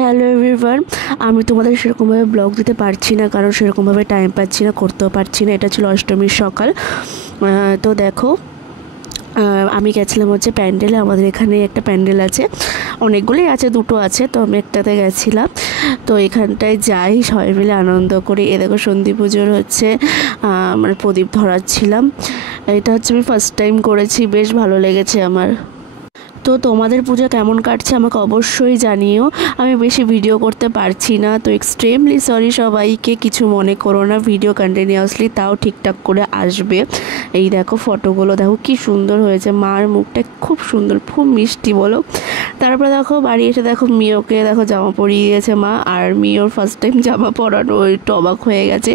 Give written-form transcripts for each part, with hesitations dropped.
Hello everyone, আমি তোমাদের সেরকমভাবে ব্লগ দিতে পারছি না, কারণ সেরকমভাবে টাইম পাচ্ছি না, করতেও পারছি না। এটা ছিল অষ্টমীর সকাল। তো দেখো, আমি গেছিলাম হচ্ছে প্যান্ডেলে। আমাদের এখানে একটা প্যান্ডেল আছে, অনেকগুলোই আছে, দুটো আছে, তো আমি একটাতে গেছিলাম। তো এখানটায় যাই, সবাই মিলে আনন্দ করি। এ দেখো সন্ধি পুজোর হচ্ছে মানে প্রদীপ ধরাচ্ছিলাম। এটা হচ্ছে আমি ফার্স্ট টাইম করেছি, বেশ ভালো লেগেছে আমার। তো তোমাদের পুজো কেমন কাটছে আমাকে অবশ্যই জানিও। আমি বেশি ভিডিও করতে পারছি না, তো এক্সট্রিমলি সরি সবাইকে, কিছু মনে করো না। ভিডিও কন্টিনিউয়াসলি তাও ঠিকঠাক করে আসবে। এই দেখো ফটোগুলো দেখো কি সুন্দর হয়েছে, মার মুখটা খুব সুন্দর, খুব মিষ্টি বলো। তারপরে দেখো বাড়ি এসে দেখো মিওকে দেখো জামা পরিয়ে দিয়েছে মা, আর মিওর ফার্স্ট টাইম জামা পরানো, একটু অবাক হয়ে গেছে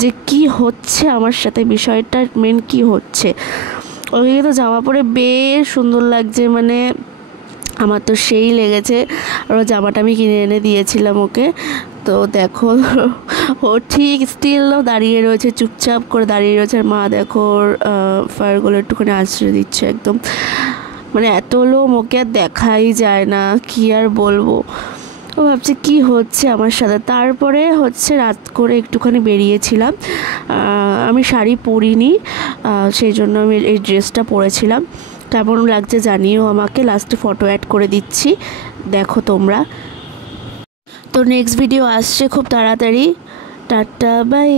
যে কি হচ্ছে আমার সাথে, বিষয়টা মেন কি হচ্ছে। ওকে তো জামা পরে বেশ সুন্দর লাগছে, মানে আমার তো সেই লেগেছে। আর ও জামাটা আমি কিনে এনে দিয়েছিলাম ওকে। তো দেখো ও ঠিক স্টিলও দাঁড়িয়ে রয়েছে, চুপচাপ করে দাঁড়িয়ে রয়েছে। আর মা দেখো ওর ফায়ারগুলো একটুখানি আশ্রয় দিচ্ছে একদম, মানে এত লোক ওকে আর দেখাই যায় না, কি আর বলবো। ও ভাবছে কি হচ্ছে আমার সাথে। তারপরে হচ্ছে রাত করে একটুখানি বেরিয়েছিলাম। আমি শাড়ি পরিনি, সেই জন্য আমি এই ড্রেসটা পরেছিলাম। কেমন লাগছে জানিও আমাকে, লাস্টে ফটো অ্যাড করে দিচ্ছি, দেখো তোমরা। তো নেক্সট ভিডিও আসছে খুব তাড়াতাড়ি। Tata bye.